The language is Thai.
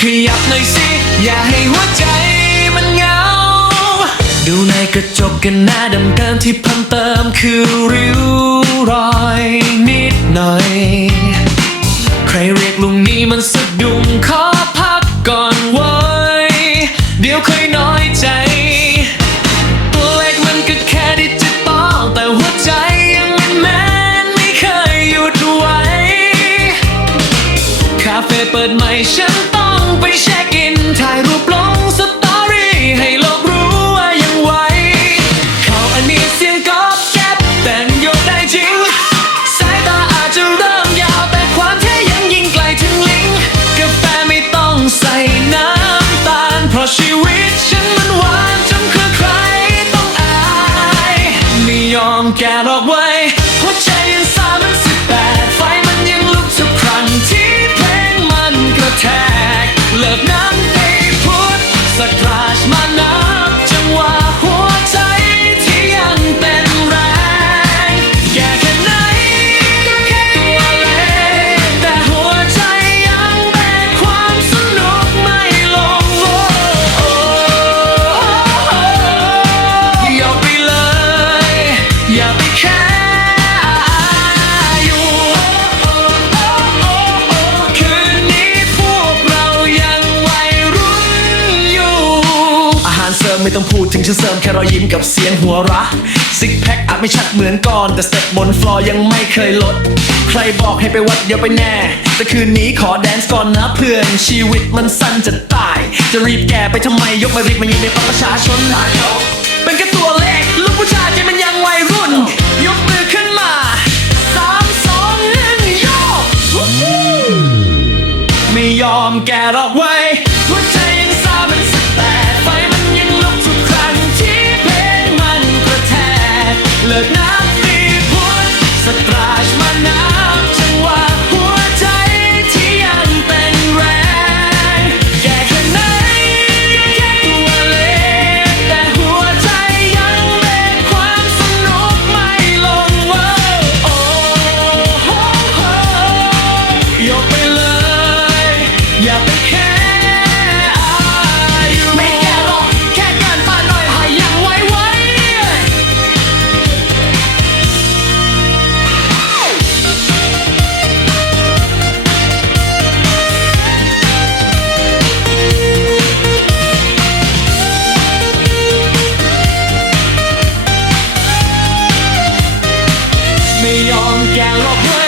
ขยับหน่อยสิ อย่าให้หัวใจมันเหงา ดูในกระจกกันหน้าดำเดิมที่เพิ่มเติมคือริ้ว อมแกหรอกไว้หัวใจยังสามันสิบแปดไฟมันยังลุกทุกครั้งที่เพลงมันกระแทกเลิกนะ ไม่ต้องพูดถึงฉันเสริมแค่รอยยิ้มกับเสียงหัวเราะซิกแพคอาจไม่ชัดเหมือนก่อน แต่สเต็ปบนฟลอร์ยังไม่เคยลด ใครบอกให้ไปวัดเดี๋ยวไปแน่ แต่คืนนี้ขอแดนซ์ก่อนนะเพื่อนชีวิตมันสั้นจะตาย จะรีบแก่ไปทำไมยกมารีบมายืนในฝั่งประชาชนนายกเป็นแค่ตัวเลขลูกผู้ชายใจมันยังวัยรุ่น ยกมือขึ้นมาสามสองหนึ่งโยกไม่ยอมแก่หรอกเว้ ก ยอมแก่หลอกเว้ย